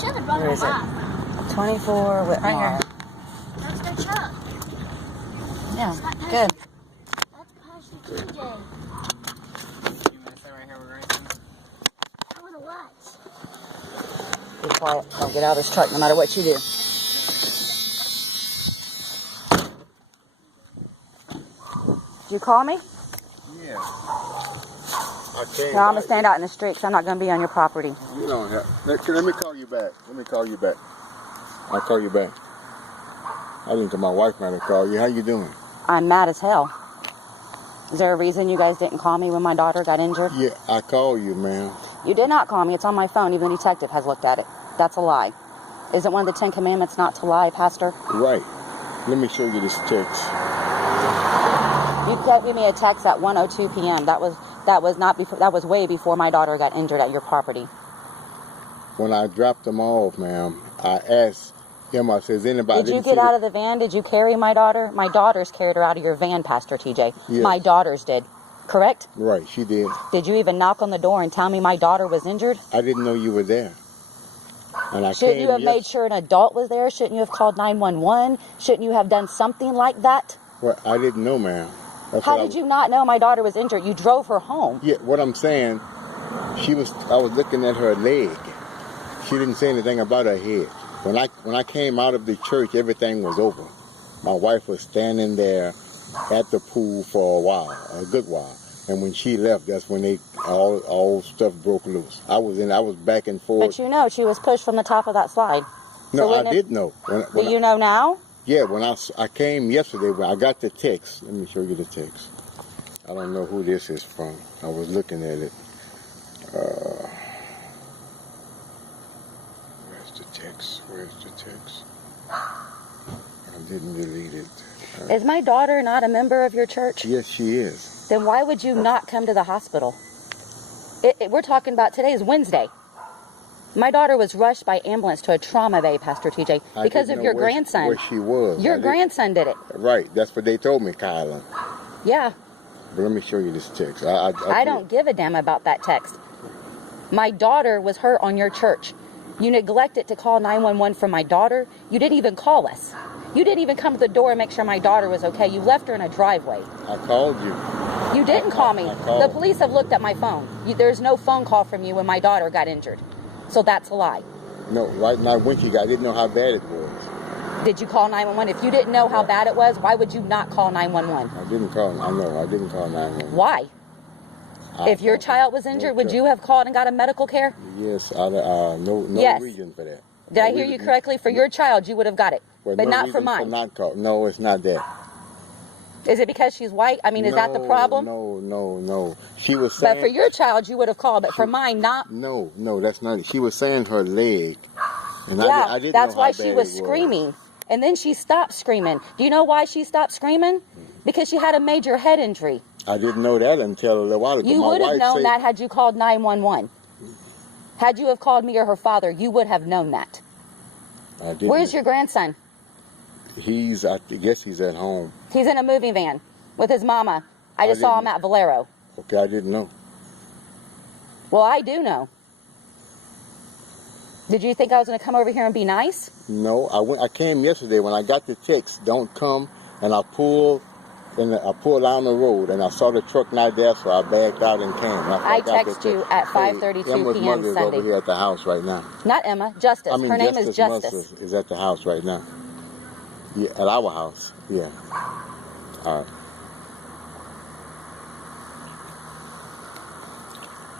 should have brought Where her is it? back. 24 Whitmore. Right here. That's their truck. Yeah, It's not good. That's Pastor TJ. You want to stay right here with Grayson? I want to watch. Be quiet. Don't get out of this truck no matter what you do. Did you call me? Yeah. I came. No, I'm going to stand out in the street because I'm not going to be on your property. You don't have. Let me call you back. Let me call you back. I'll call you back. I didn't tell my wife not to call you. How you doing? I'm mad as hell. Is there a reason you guys didn't call me when my daughter got injured? Yeah, I called you, ma'am. You did not call me. It's on my phone. Even the detective has looked at it. That's a lie. Is it one of the 10 Commandments not to lie, Pastor? Right. Let me show you this text. You gave me a text at 1:02 p.m. That was not before. That was way before my daughter got injured at your property. When I dropped them off, ma'am, I asked him, I says, anybody... Did you get out of the van? Did you carry my daughter? My daughters carried her out of your van, Pastor TJ. Yes. My daughters did. Correct? Right, she did. Did you even knock on the door and tell me my daughter was injured? I didn't know you were there. And I Shouldn't came you have made sure an adult was there? Shouldn't you have called 911? Shouldn't you have done something like that? Well, I didn't know, ma'am. How did you not know my daughter was injured? You drove her home. Yeah, what I'm saying, I was looking at her leg. She didn't say anything about her head. When I came out of the church, everything was over. My wife was standing there at the pool for a while, a good while. And when she left, that's when all stuff broke loose. I was back and forth. But you know she was pushed from the top of that slide. No, So I did know. Do you know now? Yeah, when I came yesterday, when I got the text. Let me show you the text. I don't know who this is from. I was looking at it. Where's the text? Where's the text? I didn't delete it. Is my daughter not a member of your church? Yes, she is. Then why would you not come to the hospital? We're talking about today is Wednesday. My daughter was rushed by ambulance to a trauma bay, Pastor TJ, because of your grandson. Where she was. Your grandson did it. Right. That's what they told me, Kyla. Yeah. But let me show you this text. I don't give a damn about that text. My daughter was hurt on your church. You neglected to call 911 for my daughter. You didn't even call us. You didn't even come to the door and make sure my daughter was okay. You left her in a driveway. I called you. You didn't call me. The police have looked at my phone. There's no phone call from you when my daughter got injured. So that's a lie. No, right now when she got, I didn't know how bad it was. Did you call 911? If you didn't know how bad it was, why would you not call 911? I didn't call. I know. I didn't call 911. Why? If your child was injured, would you have called and got a medical care? Yes. No Yes. reason for that. Did I hear you correctly? For your child, you would have got it, Well, but no not for reason mine. not call. No, it's not that. Is it because she's white? I mean, is that the problem? No. She was saying. But for your child, you would have called, but for mine, not. No, that's not it. She was saying her leg. And Yeah, I didn't that's know why how she bad was it screaming. And then she stopped screaming. Do you know why she stopped screaming? Because she had a major head injury. I didn't know that until a little while ago. You would have known that had you called 911. Had you have called me or her father, you would have known that. I didn't. Where's your grandson? I guess he's at home. He's in a moving van with his mama. I just saw him at Valero. Okay, I didn't know. Well, I do know. Did you think I was going to come over here and be nice? No, I came yesterday when I got the text, don't come, and I pulled down the road, and I saw the truck not there, so I backed out and came. I text you at 5:32 Emma's p.m. mother is Sunday. over here at the house right now. Not Emma, Justice. I mean, her name is Justice. Mother is at the house right now. Yeah, at our house. Yeah. All right.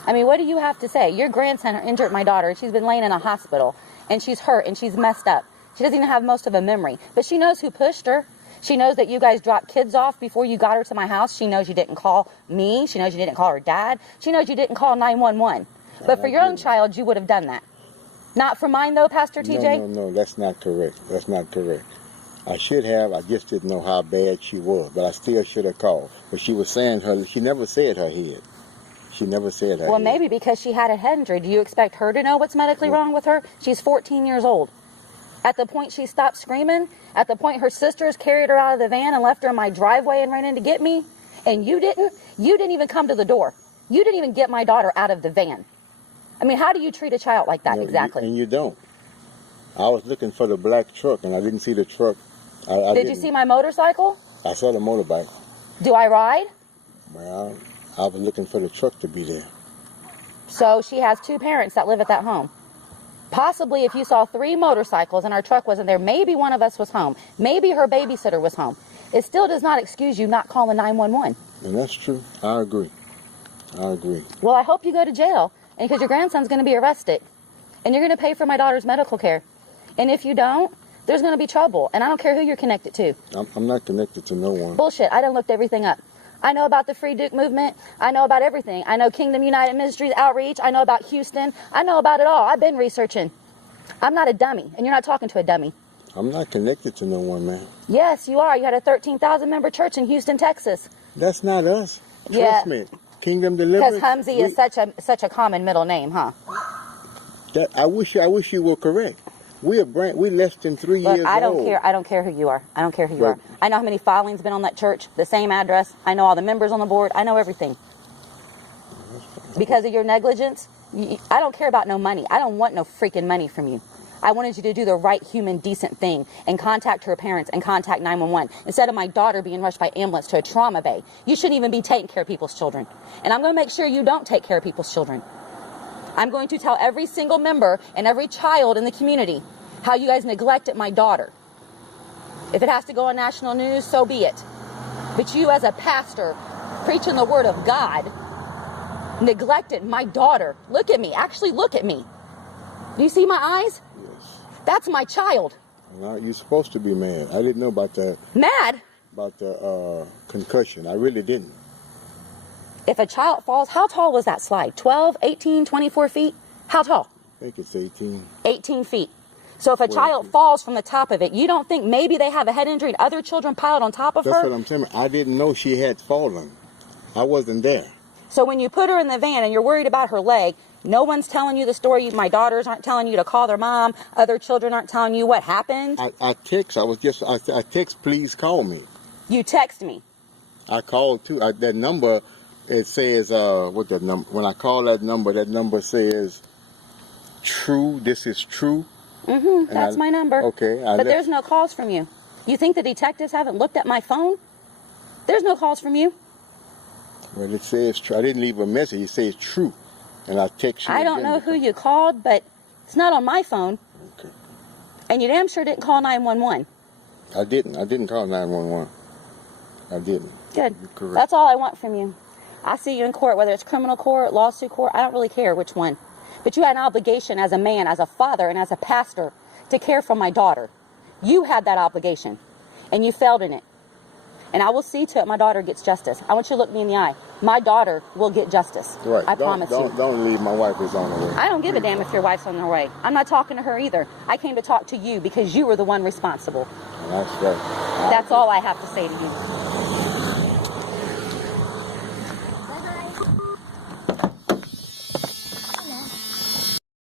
I mean, what do you have to say? Your grandson injured my daughter. She's been laying in a hospital, and she's hurt, and she's messed up. She doesn't even have most of a memory, but she knows who pushed her. She knows that you guys dropped kids off before you got her to my house. She knows you didn't call me. She knows you didn't call her dad. She knows you didn't call 911. But for your own child, you would have done that. Not for mine, though, Pastor TJ? No, that's not correct. That's not correct. I should have. I just didn't know how bad she was, but I still should have called. But she was saying she never said her head. She never said her Well, head. maybe because she had a head injury. Do you expect her to know what's medically wrong with her? She's 14 years old. At the point she stopped screaming, at the point her sisters carried her out of the van and left her in my driveway and ran in to get me, and you didn't even come to the door. You didn't even get my daughter out of the van. I mean, how do you treat a child like that exactly? And you don't. I was looking for the black truck, and I didn't see the truck. Did you see my motorcycle? I saw the motorbike. Do I ride? Well, I was looking for the truck to be there. So she has 2 parents that live at that home. Possibly if you saw 3 motorcycles and our truck wasn't there, maybe one of us was home. Maybe her babysitter was home. It still does not excuse you not calling 911. And that's true. I agree. I agree. Well, I hope you go to jail, and because your grandson's going to be arrested, and you're going to pay for my daughter's medical care. And if you don't, there's going to be trouble, and I don't care who you're connected to. I'm not connected to no one. Bullshit. I done looked everything up. I know about the Free Duke movement. I know about everything. I know Kingdom United Ministries outreach. I know about Houston. I know about it all. I've been researching. I'm not a dummy, and you're not talking to a dummy. I'm not connected to no one, man. Yes, you are. You had a 13,000 member church in Houston, Texas. That's not us. Yeah. Trust me. Kingdom Deliverance. Because Humsey is such a common middle name, huh? I wish you were correct. We less than 3 Look, years I don't old. care. I don't care who you are. I don't care who you Right. are. I know how many filings been on that church, the same address. I know all the members on the board. I know everything. Because of your negligence, I don't care about no money. I don't want no freaking money from you. I wanted you to do the right human decent thing and contact her parents and contact 911 instead of my daughter being rushed by ambulance to a trauma bay. You shouldn't even be taking care of people's children. And I'm going to make sure you don't take care of people's children. I'm going to tell every single member and every child in the community how you guys neglected my daughter. If it has to go on national news, so be it. But you as a pastor preaching the word of God neglected my daughter. Look at me. Actually, look at me. Do you see my eyes? Yes. That's my child. Well, you're supposed to be mad. I didn't know about that. Mad? About the concussion. I really didn't. If a child falls, how tall was that slide? 12, 18, 24 feet? How tall? I think it's 18. 18 feet. So if a child falls from the top of it, you don't think maybe they have a head injury and other children piled on top of That's her? what I'm saying. I didn't know she had fallen. I wasn't there. So when you put her in the van and you're worried about her leg, no one's telling you the story. My daughters aren't telling you to call their mom. Other children aren't telling you what happened. I text. I text, please call me. You text me. I called too. That number, it says, what that number? When I call that number says, true, this is true. Mm-hmm, that's my number. Okay. But there's no calls from you. You think the detectives haven't looked at my phone? There's no calls from you. Well, it says true. I didn't leave a message. It says true. And I text you. I don't know who you called, but it's not on my phone. Okay. And you damn sure didn't call 911. I didn't call 911. I didn't. Good. You're correct. That's all I want from you. I see you in court, whether it's criminal court, lawsuit court, I don't really care which one. But you had an obligation as a man, as a father, and as a pastor to care for my daughter. You had that obligation, and you failed in it. And I will see to it my daughter gets justice. I want you to look me in the eye. My daughter will get justice. Right. I promise you. Don't leave. My wife is on the way. I don't give a damn if your wife's on her way. I'm not talking to her either. I came to talk to you because you were the one responsible. That's right. That's all I have to say to you.